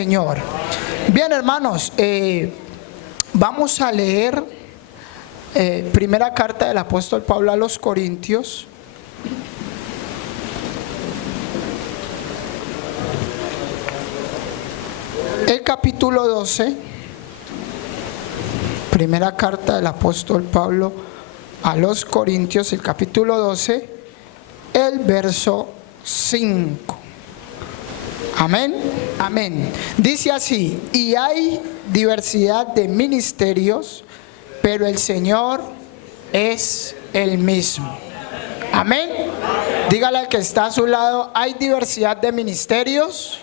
Señor. Bien, hermanos, vamos a leer primera carta del apóstol Pablo a los Corintios. El capítulo 12, primera carta del apóstol Pablo a los Corintios, el capítulo 12, el verso 5. Amén, amén. Dice así: y hay diversidad de ministerios, pero el Señor es el mismo. Amén. Dígale al que está a su lado: hay diversidad de ministerios,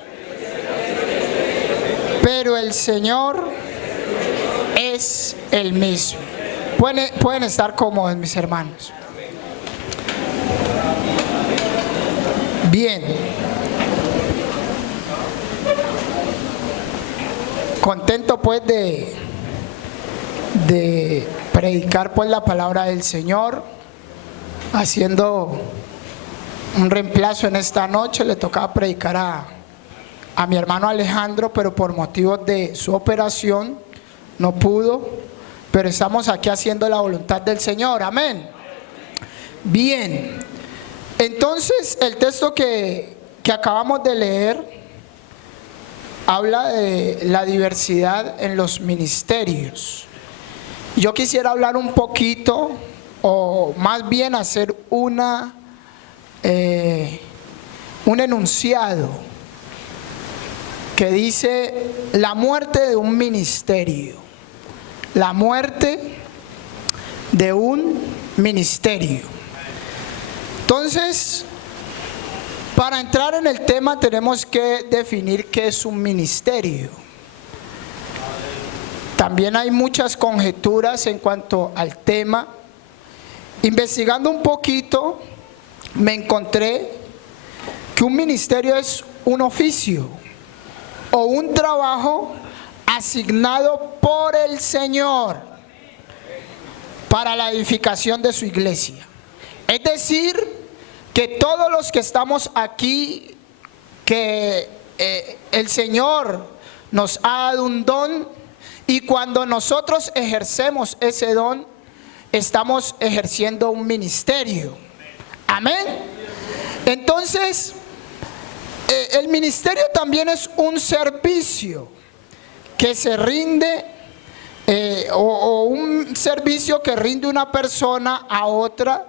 pero el Señor es el mismo. Pueden estar cómodos, mis hermanos. Bien. Contento pues de predicar pues la palabra del Señor, haciendo un reemplazo en esta noche. Le tocaba predicar a mi hermano Alejandro, pero por motivos de su operación no pudo, pero estamos aquí haciendo la voluntad del Señor. Amén. Bien, entonces el texto que acabamos de leer habla de la diversidad en los ministerios. Yo quisiera hablar un poquito, o más bien hacer un enunciado que dice la muerte de un ministerio. La muerte de un ministerio. Entonces, para entrar en el tema tenemos que definir qué es un ministerio. También hay muchas conjeturas en cuanto al tema. Investigando un poquito, me encontré que un ministerio es un oficio o un trabajo asignado por el Señor para la edificación de su iglesia. Es decir, que todos los que estamos aquí, que el Señor nos ha dado un don, y cuando nosotros ejercemos ese don, estamos ejerciendo un ministerio. Amén. Entonces, el ministerio también es un servicio que se rinde, o un servicio que rinde una persona a otra.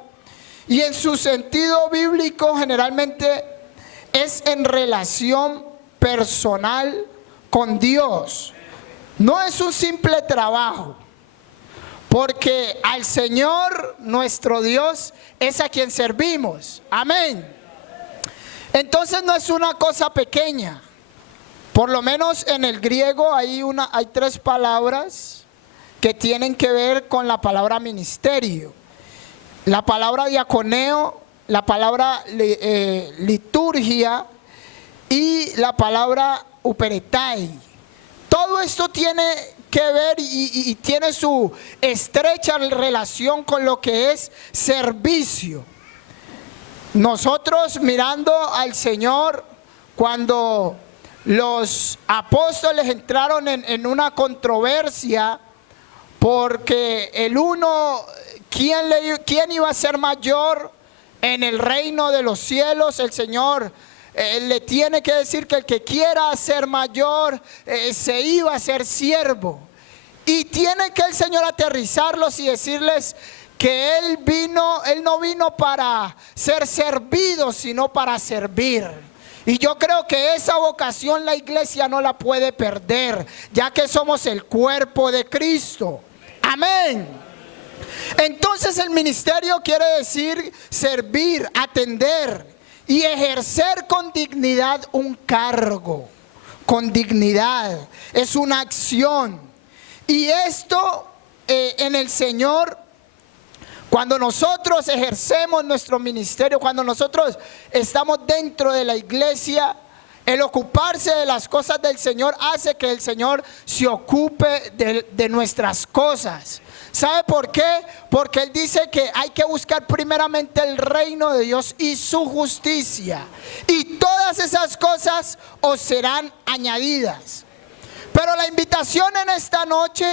Y en su sentido bíblico generalmente es en relación personal con Dios. No es un simple trabajo, porque al Señor nuestro Dios es a quien servimos. Amén. Entonces no es una cosa pequeña. Por lo menos en el griego hay tres palabras que tienen que ver con la palabra ministerio. La palabra diaconeo, la palabra liturgia y la palabra uperetai. Todo esto tiene que ver y tiene su estrecha relación con lo que es servicio. Nosotros mirando al Señor, cuando los apóstoles entraron en una controversia, porque el uno, ¿quién iba a ser mayor en el reino de los cielos? El Señor le tiene que decir que el que quiera ser mayor se iba a ser siervo. Y tiene que el Señor aterrizarlos y decirles que Él no vino para ser servido, sino para servir. Y yo creo que esa vocación la iglesia no la puede perder, ya que somos el cuerpo de Cristo. Amén. Entonces el ministerio quiere decir servir, atender y ejercer con dignidad un cargo. Con dignidad. Es una acción. Y esto en el Señor, cuando nosotros ejercemos nuestro ministerio, cuando nosotros estamos dentro de la iglesia, el ocuparse de las cosas del Señor hace que el Señor se ocupe de nuestras cosas. ¿Sabe por qué? Porque Él dice que hay que buscar primeramente el reino de Dios y su justicia. Y todas esas cosas os serán añadidas. Pero la invitación en esta noche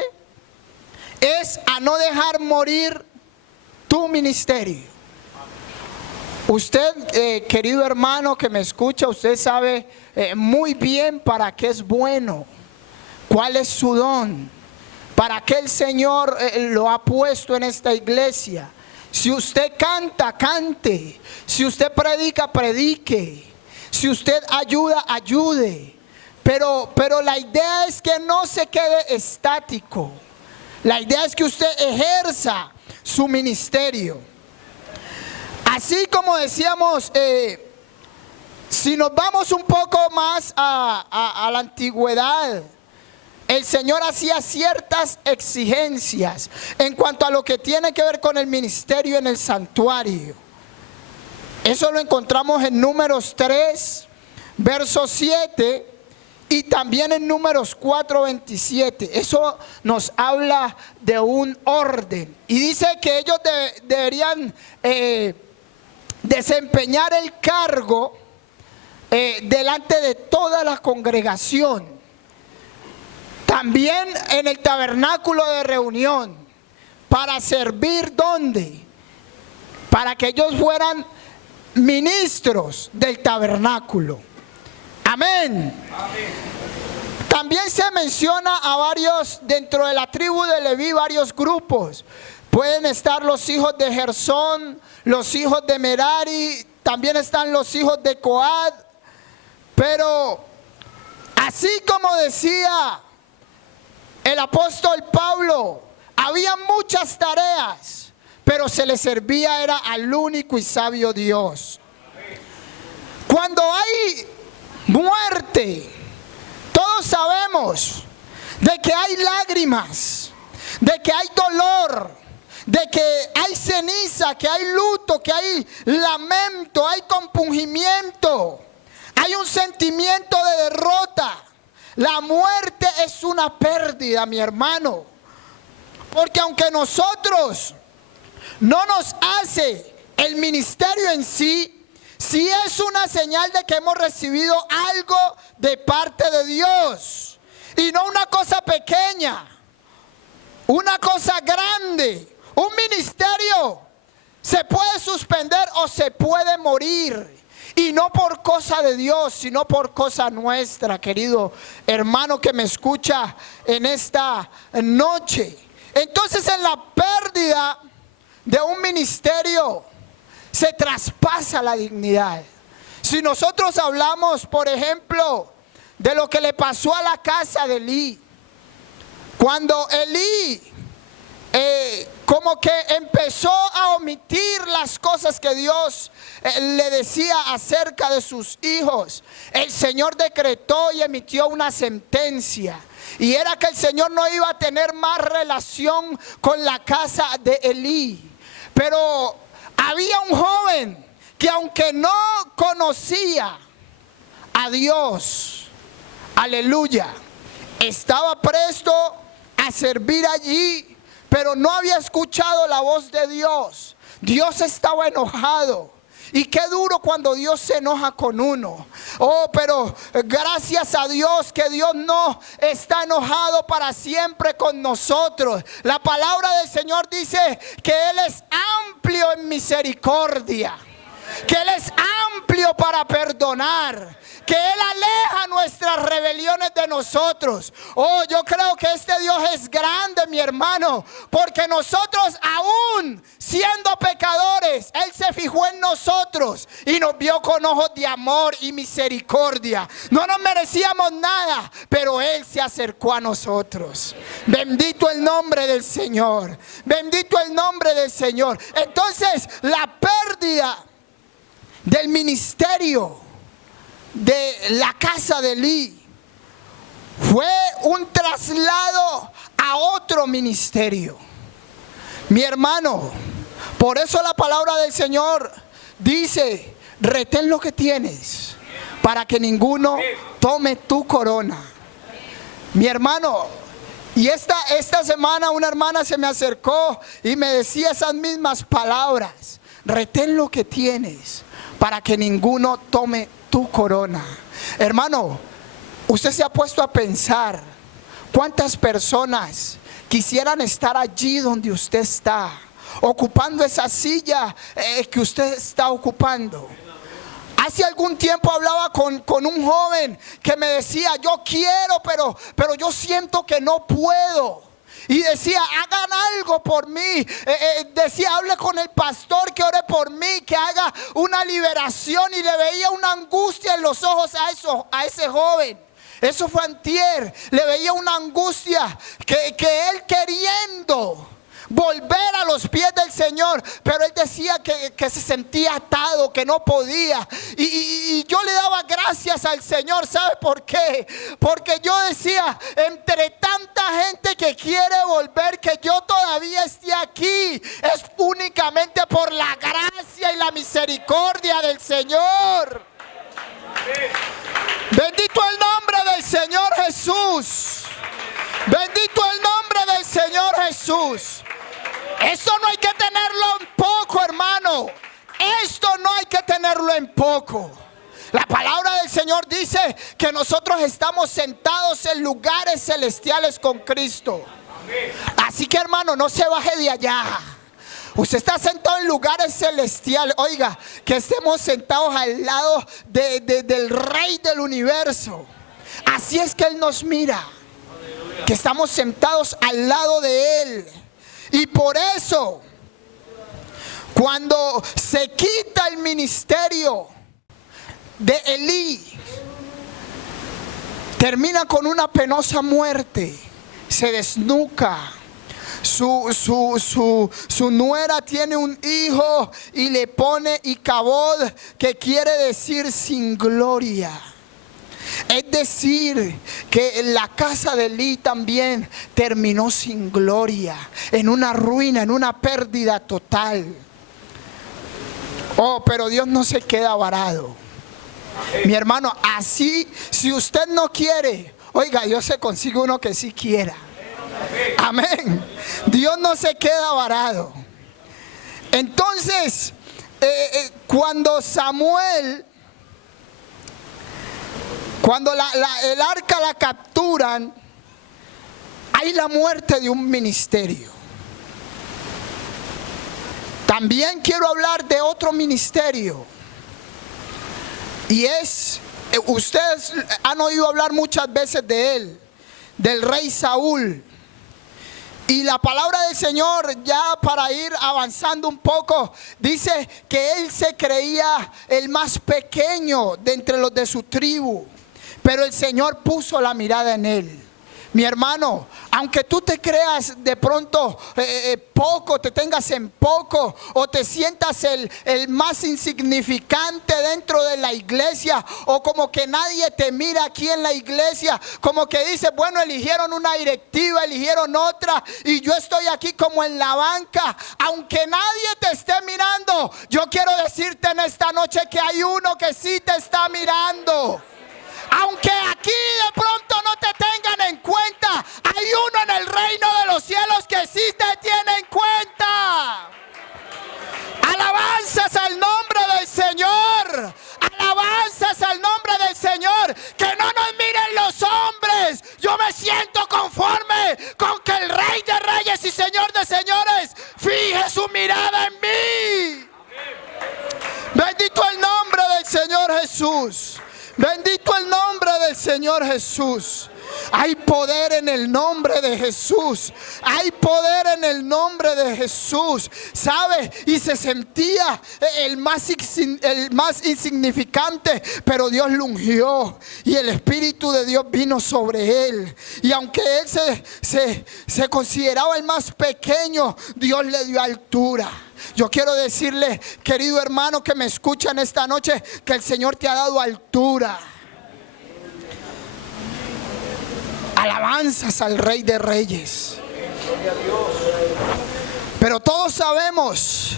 es a no dejar morir tu ministerio. Usted, querido hermano que me escucha, usted sabe muy bien para qué es bueno, cuál es su don, para qué el Señor lo ha puesto en esta iglesia. Si usted canta, cante. Si usted predica, predique. Si usted ayuda, ayude. Pero la idea es que no se quede estático. La idea es que usted ejerza su ministerio. Así como decíamos, si nos vamos un poco más a la antigüedad, el Señor hacía ciertas exigencias en cuanto a lo que tiene que ver con el ministerio en el santuario. Eso lo encontramos en Números 3, verso 7. Y también en Números 4:27, eso nos habla de un orden. Y dice que ellos deberían desempeñar el cargo delante de toda la congregación. También en el tabernáculo de reunión. Para servir, ¿dónde? Para que ellos fueran ministros del tabernáculo. Amén. También se menciona a varios dentro de la tribu de Leví, varios grupos. Pueden estar los hijos de Gersón, los hijos de Merari, también están los hijos de Coat. Pero así como decía el apóstol Pablo, había muchas tareas, pero se le servía era al único y sabio Dios. Cuando hay muerte, todos sabemos de que hay lágrimas, de que hay dolor, de que hay ceniza, que hay luto, que hay lamento, hay compungimiento, hay un sentimiento de derrota. La muerte es una pérdida, mi hermano, porque aunque nosotros no nos hace el ministerio en sí, sí es una señal de que hemos recibido algo de parte de Dios. Y no una cosa pequeña, una cosa grande. Un ministerio se puede suspender o se puede morir. Y no por cosa de Dios, sino por cosa nuestra, querido hermano que me escucha en esta noche. Entonces, en la pérdida de un ministerio se traspasa la dignidad. Si nosotros hablamos, por ejemplo, de lo que le pasó a la casa de Elí, cuando Elí como que empezó a omitir las cosas que Dios le decía acerca de sus hijos, el Señor decretó y emitió una sentencia, y era que el Señor no iba a tener más relación con la casa de Elí. Pero había un joven que, aunque no conocía a Dios, aleluya, estaba presto a servir allí, pero no había escuchado la voz de Dios. Dios estaba enojado. Y qué duro cuando Dios se enoja con uno. Oh, pero gracias a Dios que Dios no está enojado para siempre con nosotros. La palabra del Señor dice que Él es amplio en misericordia, que Él es amplio para perdonar, que Él aleja nuestras rebeliones de nosotros. Oh, yo creo que este Dios es grande, mi hermano, porque nosotros, aún siendo pecadores, Él se fijó en nosotros y nos vio con ojos de amor y misericordia. No nos merecíamos nada, pero Él se acercó a nosotros. Bendito el nombre del Señor, bendito el nombre del Señor. Entonces, la pérdida del ministerio de la casa de Elí fue un traslado a otro ministerio. Mi hermano, por eso la palabra del Señor dice: retén lo que tienes para que ninguno tome tu corona. Mi hermano, Y esta semana una hermana se me acercó y me decía esas mismas palabras. Retén lo que tienes para que ninguno tome tu corona. Hermano, usted se ha puesto a pensar cuántas personas quisieran estar allí donde usted está, ocupando esa silla que usted está ocupando. Hace algún tiempo hablaba con un joven que me decía, yo quiero, pero yo siento que no puedo. Y decía, hagan algo por mí. Decía, hable con el pastor que ore por mí, que haga una liberación. Y le veía una angustia en los ojos a ese joven. Eso fue antier. Le veía una angustia que él queriendo volver a los pies del Señor, pero él decía que se sentía atado, que no podía. Y yo le daba gracias al Señor. ¿Sabe por qué? Porque yo decía, entre tanta gente que quiere volver, que yo todavía esté aquí, es únicamente por la gracia y la misericordia del Señor. Bendito el nombre del Señor Jesús. Bendito el nombre del Señor Jesús. Eso no hay que tenerlo en poco, hermano. Esto no hay que tenerlo en poco. La palabra del Señor dice que nosotros estamos sentados en lugares celestiales con Cristo. Así que, hermano, no se baje de allá. Usted está sentado en lugares celestiales. Oiga, que estemos sentados al lado del Rey del universo. Así es que Él nos mira, que estamos sentados al lado de Él. Y por eso, cuando se quita el ministerio de Elí, termina con una penosa muerte. Se desnuca. Su nuera tiene un hijo y le pone Icabod, que quiere decir sin gloria. Es decir, que la casa de Elí también terminó sin gloria, en una ruina, en una pérdida total. Oh, pero Dios no se queda varado. Mi hermano, así, si usted no quiere, oiga, Dios se consigue uno que sí quiera. Amén. Dios no se queda varado. Entonces, cuando el arca la capturan, hay la muerte de un ministerio. También quiero hablar de otro ministerio. Y ustedes han oído hablar muchas veces de él, del rey Saúl. Y la palabra del Señor, ya para ir avanzando un poco, dice que él se creía el más pequeño de entre los de su tribu. Pero el Señor puso la mirada en él. Mi hermano, aunque tú te creas de pronto poco, te tengas en poco, o te sientas el más insignificante dentro de la iglesia, o como que nadie te mira aquí en la iglesia, como que dices, bueno, eligieron una directiva, eligieron otra, y yo estoy aquí como en la banca. Aunque nadie te esté mirando, yo quiero decirte en esta noche que hay uno que sí te está mirando. Aunque aquí de pronto no te tengan en cuenta, hay uno en el reino de los cielos que sí te tiene en cuenta. Alabanzas al nombre del Señor. Alabanzas al nombre del Señor. Que no nos miren los hombres. Yo me siento conforme con que el Rey de Reyes y Señor de Señores fije su mirada en mí. Bendito el nombre del Señor Jesús. Bendito el nombre del Señor Jesús. Hay poder en el nombre de Jesús. Hay poder en el nombre de Jesús. ¿Sabe? Y se sentía el más insignificante, pero Dios lo ungió y el Espíritu de Dios vino sobre él. Y aunque él se consideraba el más pequeño, Dios le dio altura. Yo quiero decirle, querido hermano que me escucha en esta noche, que el Señor te ha dado altura. Alabanzas al Rey de Reyes. Pero todos sabemos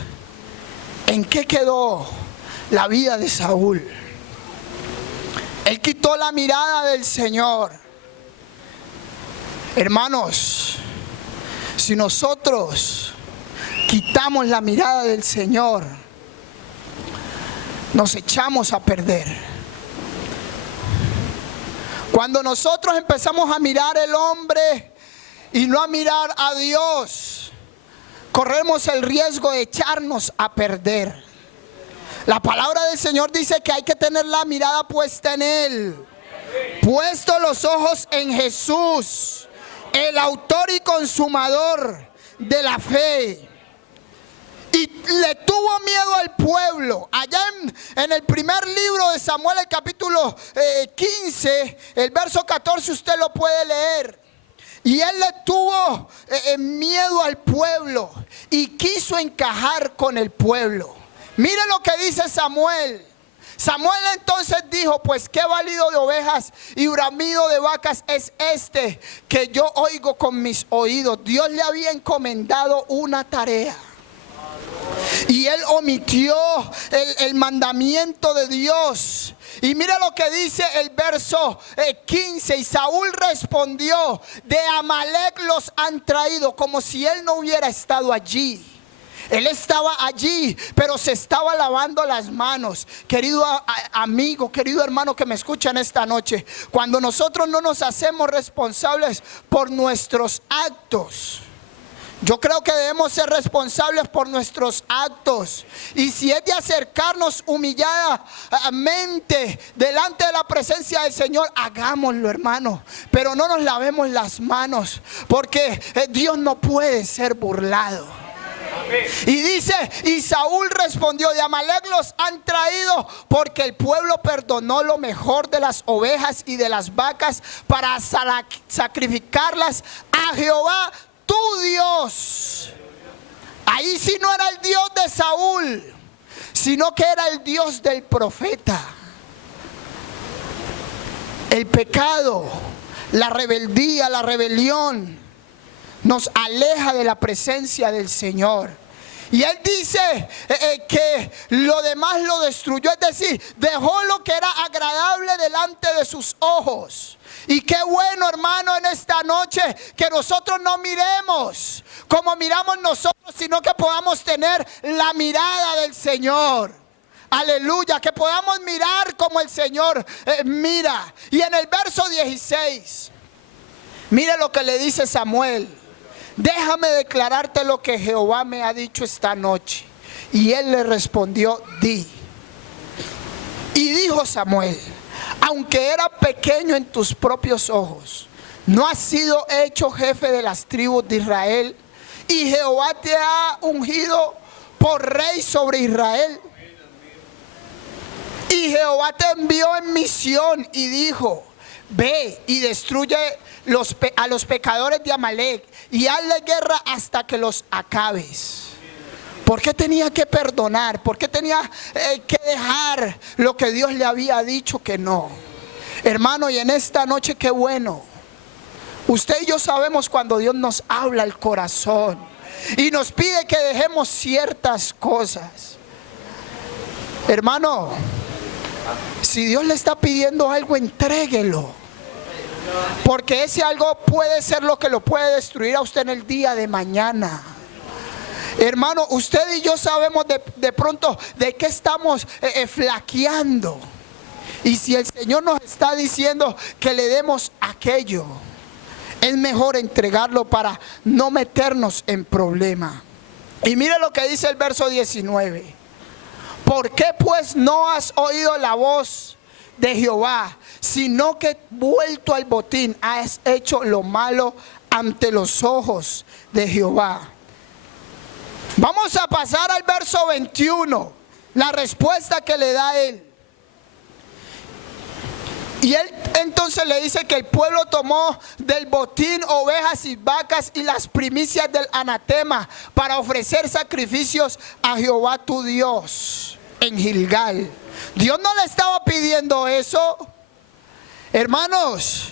en qué quedó la vida de Saúl. Él quitó la mirada del Señor. Hermanos, si nosotros quitamos la mirada del Señor, nos echamos a perder. Cuando nosotros empezamos a mirar el hombre y no a mirar a Dios, corremos el riesgo de echarnos a perder. La palabra del Señor dice que hay que tener la mirada puesta en Él, puesto los ojos en Jesús, el autor y consumador de la fe. Y le tuvo miedo al pueblo. Allá en el primer libro de Samuel, el capítulo 15, el verso 14, usted lo puede leer. Y él le tuvo miedo al pueblo y quiso encajar con el pueblo. Mire lo que dice Samuel. Samuel entonces dijo: pues qué balido de ovejas y bramido de vacas es este que yo oigo con mis oídos. Dios le había encomendado una tarea y él omitió el mandamiento de Dios. Y mira lo que dice el verso 15. Y Saúl respondió: de Amalek los han traído. Como si él no hubiera estado allí. Él estaba allí, pero se estaba lavando las manos. Querido amigo, querido hermano que me escuchan esta noche, cuando nosotros no nos hacemos responsables por nuestros actos, yo creo que debemos ser responsables por nuestros actos. Y si es de acercarnos humilladamente delante de la presencia del Señor, hagámoslo, hermano. Pero no nos lavemos las manos, porque Dios no puede ser burlado. Y dice: y Saúl respondió: de Amalek los han traído, porque el pueblo perdonó lo mejor de las ovejas y de las vacas para sacrificarlas a Jehová tu Dios. Ahí sí no era el Dios de Saúl, sino que era el Dios del profeta. El pecado, la rebeldía, la rebelión nos aleja de la presencia del Señor. Y él dice que lo demás lo destruyó, es decir, dejó lo que era agradable delante de sus ojos. Y qué bueno, hermano, en esta noche que nosotros no miremos como miramos nosotros, sino que podamos tener la mirada del Señor. Aleluya, que podamos mirar como el Señor mira. Y en el verso 16, mire lo que le dice Samuel: déjame declararte lo que Jehová me ha dicho esta noche. Y él le respondió: di. Y dijo Samuel: aunque era pequeño en tus propios ojos, no has sido hecho jefe de las tribus de Israel, y Jehová te ha ungido por rey sobre Israel. Y Jehová te envió en misión y dijo: ve y destruye a los pecadores de Amalek y hazle guerra hasta que los acabes. ¿Por qué tenía que perdonar? ¿Por qué tenía que dejar lo que Dios le había dicho que no? Hermano, y en esta noche, qué bueno. Usted y yo sabemos cuando Dios nos habla al corazón y nos pide que dejemos ciertas cosas. Hermano, si Dios le está pidiendo algo, entréguelo. Porque ese algo puede ser lo que lo puede destruir a usted en el día de mañana. Hermano, usted y yo sabemos de pronto de qué estamos flaqueando. Y si el Señor nos está diciendo que le demos aquello, es mejor entregarlo para no meternos en problema. Y mire lo que dice el verso 19. ¿Por qué pues no has oído la voz de Jehová, sino que vuelto al botín has hecho lo malo ante los ojos de Jehová? Vamos a pasar al verso 21, la respuesta que le da él. Y él entonces le dice que el pueblo tomó del botín ovejas y vacas y las primicias del anatema para ofrecer sacrificios a Jehová tu Dios en Gilgal. Dios no le estaba pidiendo eso. Hermanos,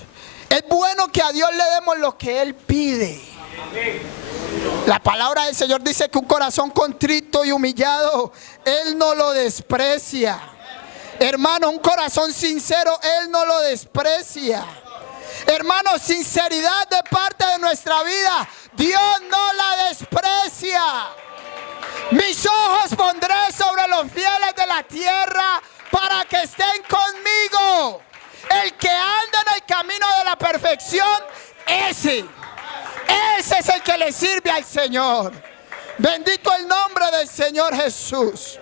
es bueno que a Dios le demos lo que Él pide. La palabra del Señor dice que un corazón contrito y humillado Él no lo desprecia. Hermano, un corazón sincero Él no lo desprecia. Hermanos, sinceridad de parte de nuestra vida, Dios no la desprecia. Mis ojos pondré sobre los fieles de la tierra para que estén conmigo. El que anda en el camino de la perfección, ese es el que le sirve al Señor. Bendito el nombre del Señor Jesús.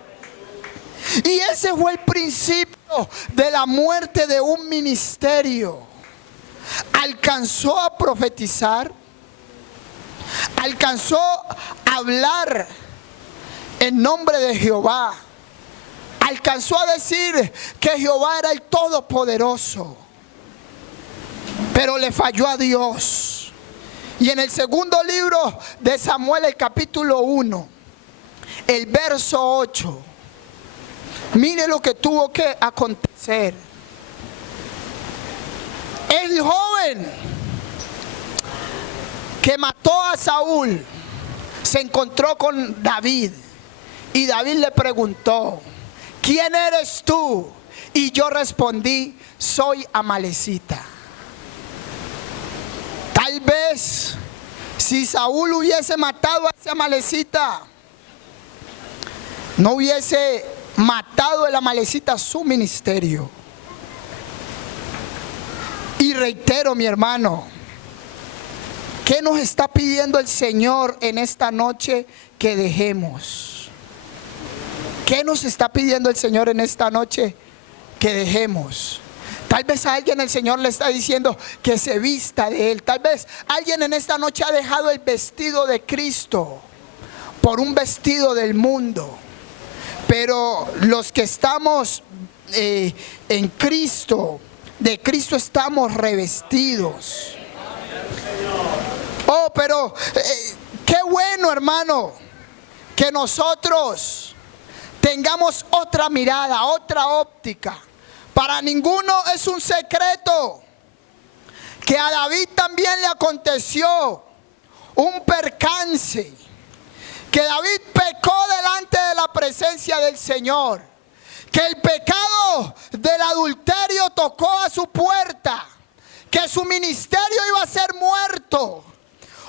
Y ese fue el principio de la muerte de un ministerio. Alcanzó a profetizar, alcanzó a hablar en nombre de Jehová, alcanzó a decir que Jehová era el Todopoderoso, pero le falló a Dios. Y en el segundo libro de Samuel, el capítulo 1, el verso 8, mire lo que tuvo que acontecer. El joven que mató a Saúl se encontró con David y David le preguntó: ¿quién eres tú? Y yo respondí: soy amalecita. Tal vez si Saúl hubiese matado a ese amalecita, no hubiese matado el amalecita su ministerio. Y reitero, mi hermano, ¿qué nos está pidiendo el Señor en esta noche que dejemos? ¿Qué nos está pidiendo el Señor en esta noche que dejemos? Tal vez a alguien el Señor le está diciendo que se vista de Él. Tal vez alguien en esta noche ha dejado el vestido de Cristo por un vestido del mundo. Pero los que estamos en Cristo, de Cristo estamos revestidos. Oh, pero qué bueno, hermano, que nosotros tengamos otra mirada, otra óptica. Para ninguno es un secreto que a David también le aconteció un percance, que David pecó delante de la presencia del Señor, que el pecado del adulterio tocó a su puerta, que su ministerio iba a ser muerto.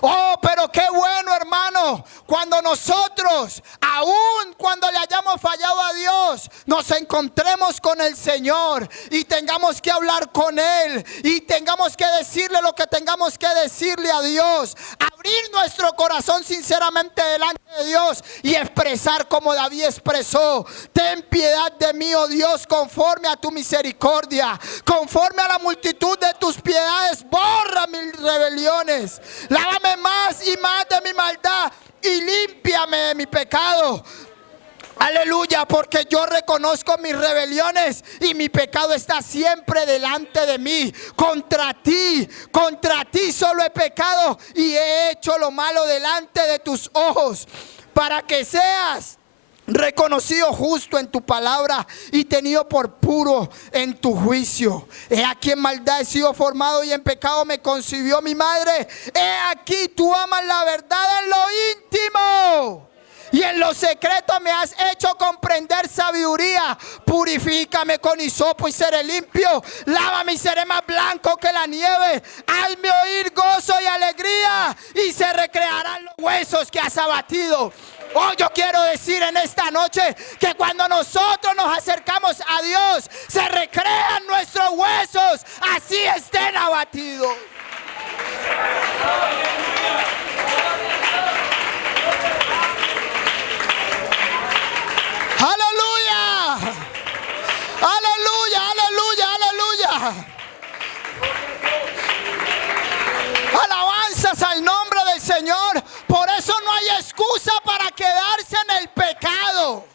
Oh, pero qué bueno, hermano, cuando nosotros, aún cuando le hayamos fallado a Dios, nos encontremos con el Señor y tengamos que hablar con Él y tengamos que decirle lo que tengamos que decirle a Dios, abrir nuestro corazón sinceramente delante de Dios y expresar como David expresó: ten piedad de mí, oh Dios, conforme a tu misericordia, conforme a la multitud de tus piedades, borra mis rebeliones, lávame más y más de mi maldad y límpiame de mi pecado. Aleluya, porque yo reconozco mis rebeliones y mi pecado está siempre delante de mí. Contra ti solo he pecado y he hecho lo malo delante de tus ojos, para que seas reconocido justo en tu palabra y tenido por puro en tu juicio. He aquí en maldad he sido formado y en pecado me concibió mi madre. He aquí tú amas la verdad en lo íntimo y en lo secreto me has hecho comprender sabiduría. Purifícame con hisopo y seré limpio, lávame y seré más blanco que la nieve. Hazme oír gozo y alegría y se recrearán los huesos que has abatido. Oh, yo quiero decir en esta noche que cuando nosotros nos acercamos a Dios, se recrean nuestros huesos, así estén abatidos. Aleluya, aleluya, aleluya, aleluya. Alabanzas al nombre del Señor. Por eso no hay excusa para quedarse en el pecado.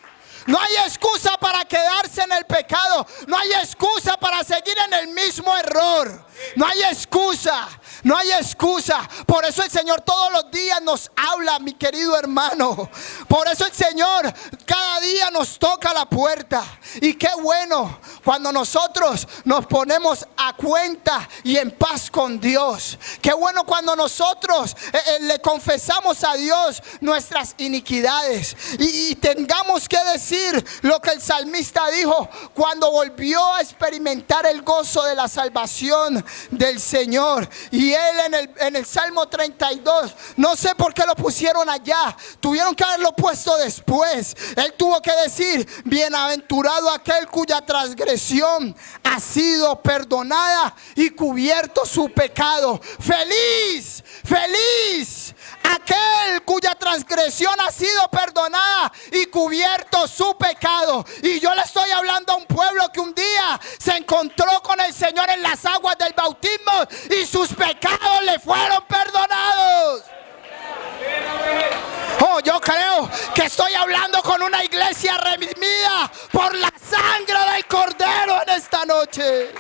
No hay excusa para quedarse en el pecado. No hay excusa para seguir en el mismo error. No hay excusa. no hay excusa. Por eso el Señor todos los días nos habla, mi querido hermano. Por eso el Señor cada día nos toca la puerta. Y qué bueno cuando nosotros nos ponemos a cuenta y en paz con Dios. Qué bueno cuando nosotros le confesamos a Dios nuestras iniquidades. Y tengamos que decir lo que el salmista dijo cuando volvió a experimentar el gozo de la salvación del Señor. Y él en el Salmo 32, no sé por qué lo pusieron allá, tuvieron que haberlo puesto después. Él tuvo que decir: bienaventurado aquel cuya transgresión ha sido perdonada y cubierto su pecado. Feliz, feliz aquel cuya transgresión ha sido perdonada y cubierto su pecado. Y yo le estoy hablando a un pueblo que un día se encontró con el Señor en las aguas del bautismo y sus pecados le fueron perdonados. Oh, yo creo que estoy hablando con una iglesia redimida por la sangre del Cordero en esta noche.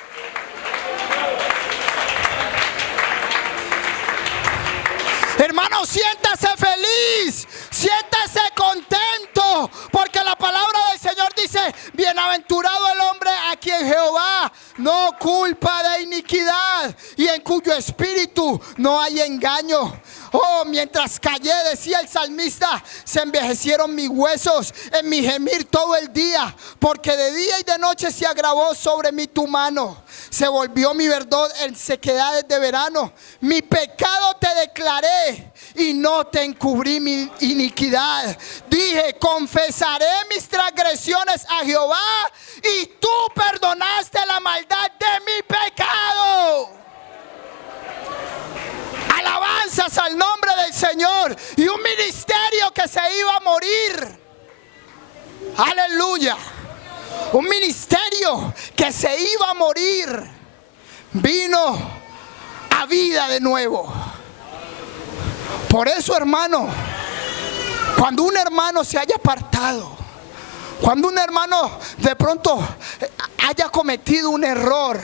Hermano, siéntase feliz, siéntase contento, porque la palabra del Señor dice: bienaventurado el hombre a quien Jehová no culpa de iniquidad y en cuyo espíritu no hay engaño. Oh, mientras callé, decía el salmista, se envejecieron mis huesos en mi gemir todo el día, porque de día y de noche se agravó sobre mí tu mano. Se volvió mi verdor en sequedades de verano. Mi pecado te declaré y no te encubrí mi iniquidad. Dije: confesaré mis transgresiones a Jehová, y tú perdonaste la maldad de mi pecado. Alabanzas al nombre del Señor. Y un ministerio que se iba a morir. Aleluya. Un ministerio que se iba a morir vino a vida de nuevo. Por eso, hermano, cuando un hermano se haya apartado, cuando un hermano de pronto haya cometido un error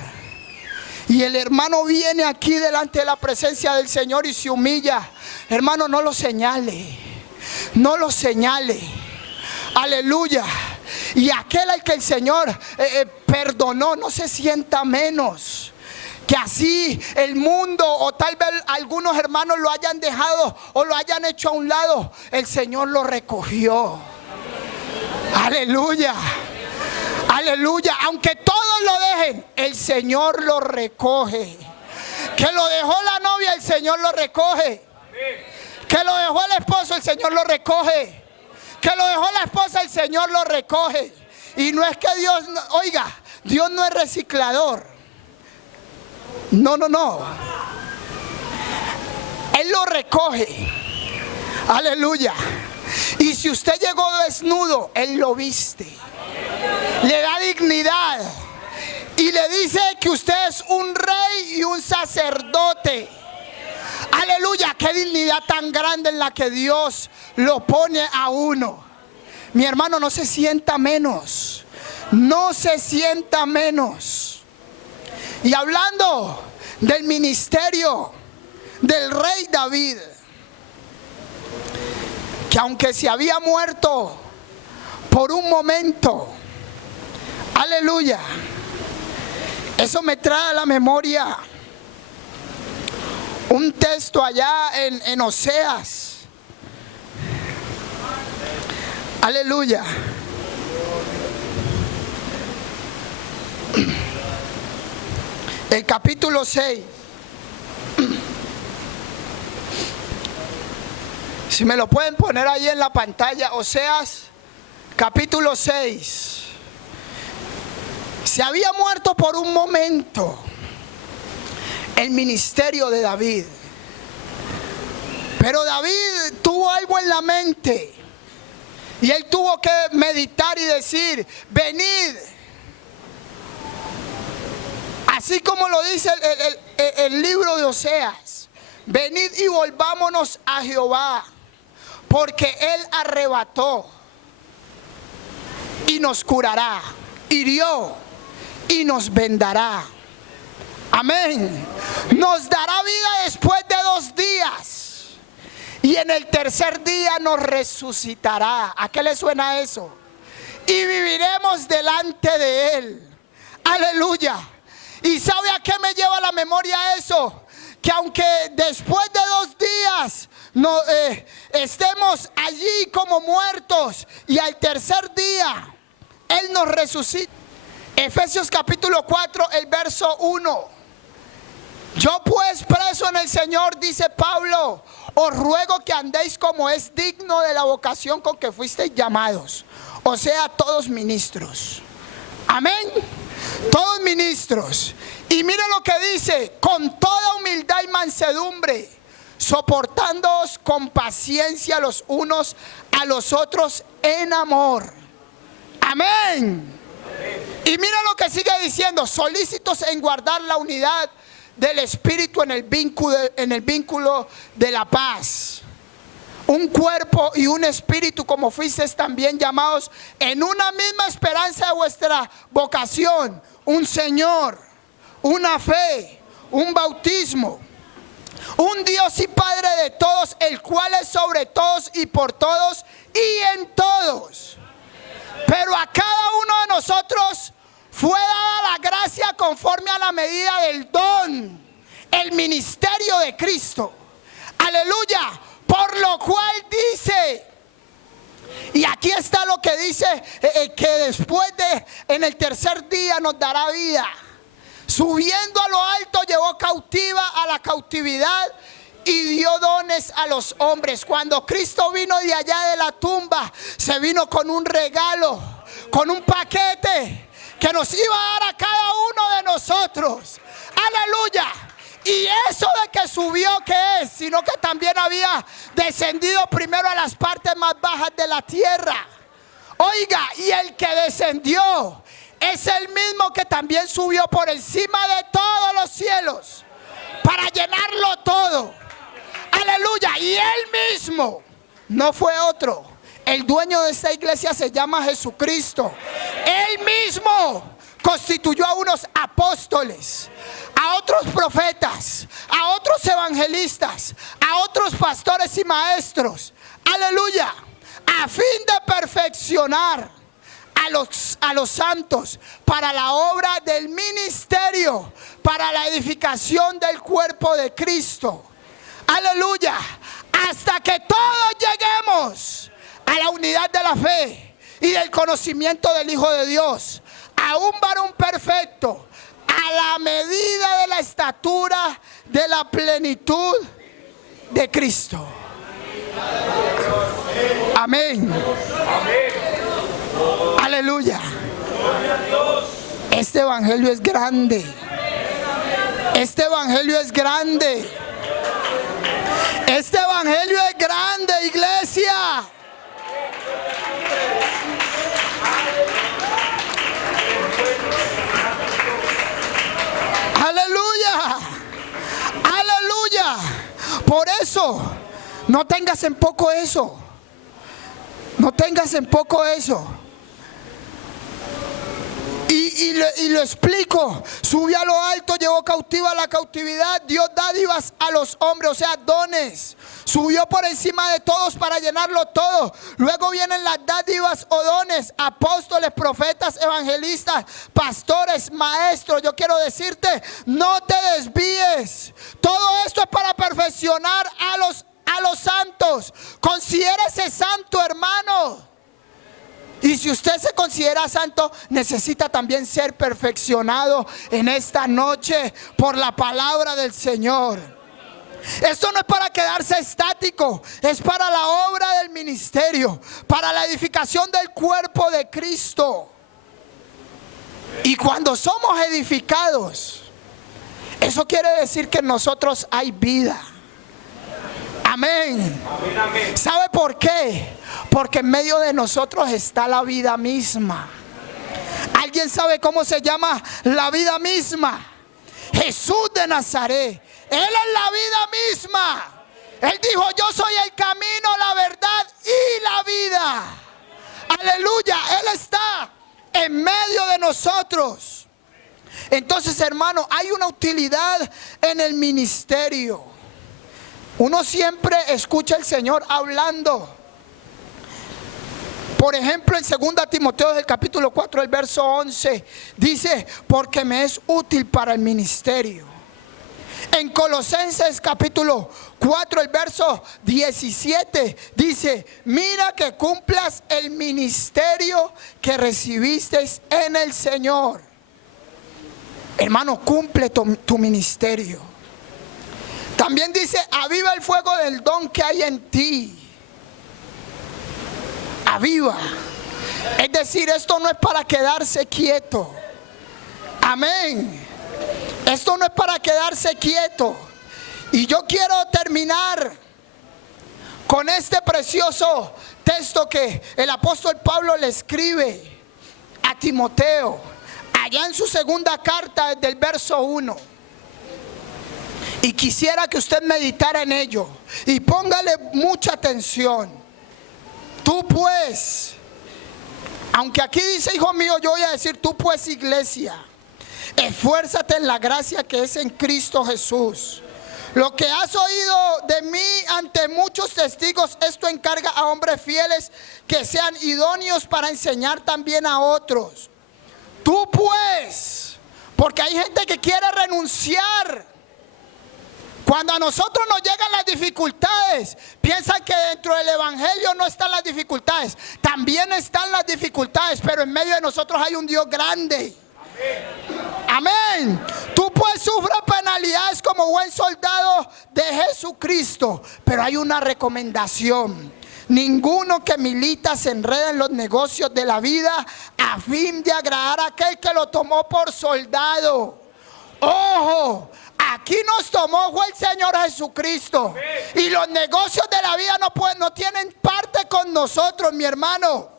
y el hermano viene aquí delante de la presencia del Señor y se humilla, hermano, no lo señale, no lo señale. Aleluya. Y aquel al que el Señor perdonó, no se sienta menos. Que así el mundo o tal vez algunos hermanos lo hayan dejado o lo hayan hecho a un lado, el Señor lo recogió. Aleluya. Aleluya. Aunque todos lo dejen, el Señor lo recoge. Que lo dejó la novia, el Señor lo recoge. Que lo dejó el esposo, el Señor lo recoge. Que lo dejó la esposa, el Señor lo recoge. Y no es que Dios, oiga, Dios no es reciclador. No, no, no. Él lo recoge. Aleluya. Y si usted llegó desnudo, Él lo viste. Le da dignidad. Y le dice que usted es un rey y un sacerdote. Aleluya, qué dignidad tan grande en la que Dios lo pone a uno. Mi hermano, no se sienta menos. No se sienta menos. Y hablando del ministerio del rey David, que aunque se había muerto por un momento, aleluya, eso me trae a la memoria un texto allá en Oseas. Aleluya. El capítulo 6. Si me lo pueden poner ahí en la pantalla, Oseas, capítulo 6. Se había muerto por un momento el ministerio de David. Pero David tuvo algo en la mente. Y él tuvo que meditar y decir: venid. Así como lo dice el libro de Oseas: venid y volvámonos a Jehová, porque Él arrebató y nos curará, hirió y nos vendará. Amén. Nos dará vida después de 2 días. Y en el tercer día nos resucitará. ¿A qué le suena eso? Y viviremos delante de Él. Aleluya. ¿Y sabe a qué me lleva a la memoria eso? Que aunque después de 2 días no, estemos allí como muertos, y al tercer día Él nos resucita. Efesios capítulo 4, el verso 1. Yo pues, preso en el Señor, dice Pablo, os ruego que andéis como es digno de la vocación con que fuisteis llamados. O sea, todos ministros. Amén. Todos ministros. Y mire lo que dice: con toda humildad y mansedumbre, soportándoos con paciencia los unos a los otros en amor. Amén. Y mira lo que sigue diciendo: solícitos en guardar la unidad del Espíritu en el vínculo de la paz. Un cuerpo y un espíritu, como fuisteis también llamados en una misma esperanza de vuestra vocación. Un Señor, una fe, un bautismo, un Dios y Padre de todos, el cual es sobre todos y por todos y en todos. Pero a cada uno de nosotros fue dada la gracia conforme a la medida del don, el ministerio de Cristo. Aleluya. Por lo cual dice, y aquí está lo que dice, que después en el tercer día nos dará vida. Subiendo a lo alto, llevó cautiva a la cautividad y dio dones a los hombres. Cuando Cristo vino de allá de la tumba, se vino con un regalo, con un paquete que nos iba a dar a cada uno de nosotros. Aleluya. Y eso de que subió, ¿qué es? Sino que también había descendido primero a las partes más bajas de la tierra. Oiga, y el que descendió es el mismo que también subió por encima de todos los cielos para llenarlo todo. Aleluya. Y él mismo, no fue otro. El dueño de esta iglesia se llama Jesucristo. Él mismo constituyó a unos apóstoles, a otros profetas, a otros evangelistas, a otros pastores y maestros. Aleluya. A fin de perfeccionar a los santos para la obra del ministerio, para la edificación del cuerpo de Cristo. Aleluya. Hasta que todos lleguemos a la unidad de la fe y del conocimiento del Hijo de Dios, a un varón perfecto, a la medida de la estatura de la plenitud de Cristo. Amén. Aleluya. Este evangelio es grande. Este evangelio es grande. Este evangelio es grande, iglesia. Aleluya. Aleluya. Por eso, no tengas en poco eso. No tengas en poco eso. Y lo explico. Subió a lo alto, llevó cautiva a la cautividad, dio dádivas a los hombres, o sea, dones. Subió por encima de todos para llenarlo todo. Luego vienen las dádivas o dones: apóstoles, profetas, evangelistas, pastores, maestros. Yo quiero decirte, no te desvíes. Todo esto es para perfeccionar a los santos. Considérese santo, hermano. Y si usted se considera santo, necesita también ser perfeccionado en esta noche por la palabra del Señor. Esto no es para quedarse estático, es para la obra del ministerio, para la edificación del cuerpo de Cristo. Y cuando somos edificados, eso quiere decir que en nosotros hay vida. Amén. ¿Sabe por qué? Porque en medio de nosotros está la vida misma. ¿Alguien sabe cómo se llama la vida misma? Jesús de Nazaret. Él es la vida misma. Él dijo: yo soy el camino, la verdad y la vida. Aleluya. Él está en medio de nosotros. Entonces, hermano, hay una utilidad en el ministerio. Uno siempre escucha al Señor hablando. Por ejemplo, en 2 Timoteo del capítulo 4, el verso 11, dice, porque me es útil para el ministerio. En Colosenses capítulo 4, el verso 17, dice, mira que cumplas el ministerio que recibisteis en el Señor. Hermano, cumple tu ministerio. También dice, aviva el fuego del don que hay en ti. Aviva. Es decir, esto no es para quedarse quieto. Amén. Esto no es para quedarse quieto. Y yo quiero terminar con este precioso texto que el apóstol Pablo le escribe a Timoteo, allá en su segunda carta, desde el verso 1. Y quisiera que usted meditara en ello y póngale mucha atención. Tú pues, aunque aquí dice, hijo mío, yo voy a decir, tú pues, iglesia, esfuérzate en la gracia que es en Cristo Jesús. Lo que has oído de mí ante muchos testigos, esto encarga a hombres fieles que sean idóneos para enseñar también a otros. Tú pues, porque hay gente que quiere renunciar. Cuando a nosotros nos llegan las dificultades, piensan que dentro del evangelio no están las dificultades. También están las dificultades, pero en medio de nosotros hay un Dios grande. Amén. Tú pues sufres penalidades como buen soldado de Jesucristo, pero hay una recomendación. Ninguno que milita se enreda en los negocios de la vida a fin de agradar a aquel que lo tomó por soldado. Ojo, aquí nos tomó fue el Señor Jesucristo. Y los negocios de la vida no tienen parte con nosotros, mi hermano.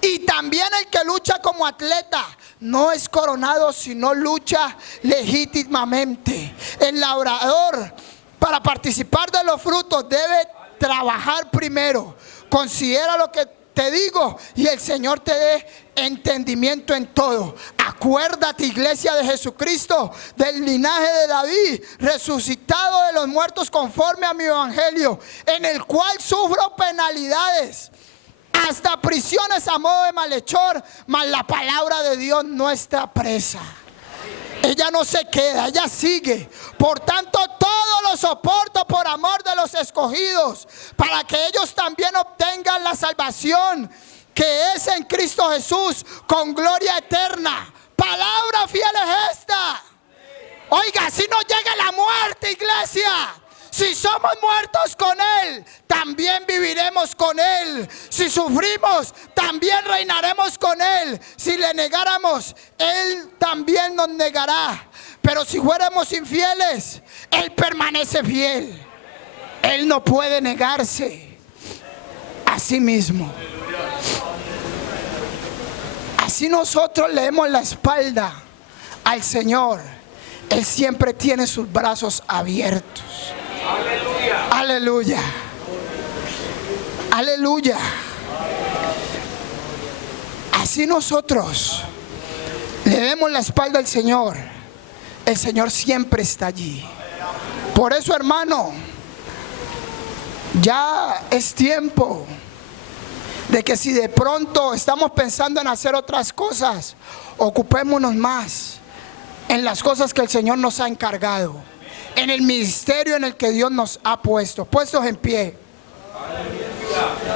Y también el que lucha como atleta no es coronado, sino lucha legítimamente. El labrador, para participar de los frutos, debe trabajar primero. Considera lo que te digo y el Señor te dé entendimiento en todo. Acuérdate, iglesia de Jesucristo, del linaje de David, resucitado de los muertos conforme a mi evangelio, en el cual sufro penalidades, hasta prisiones a modo de malhechor, mas la palabra de Dios no está presa. Ella no se queda, ella sigue. Por tanto, todo lo soporto por amor de los escogidos, para que ellos también obtengan la salvación que es en Cristo Jesús, con gloria eterna. Palabra fiel es esta. Oiga, si nos llega la muerte, iglesia, si somos muertos con Él, también viviremos con Él. Si sufrimos, también reinaremos con Él. Si le negáramos, Él también nos negará. Pero si fuéramos infieles, Él permanece fiel. Él no puede negarse a sí mismo. Así nosotros le demos la espalda al Señor, Él siempre tiene sus brazos abiertos. Aleluya. Aleluya. Aleluya. Así nosotros le demos la espalda al Señor, el Señor siempre está allí. Por eso, hermano, ya es tiempo de que si de pronto estamos pensando en hacer otras cosas, ocupémonos más en las cosas que el Señor nos ha encargado, en el ministerio en el que Dios nos ha puesto. Puestos en pie. Aleluya.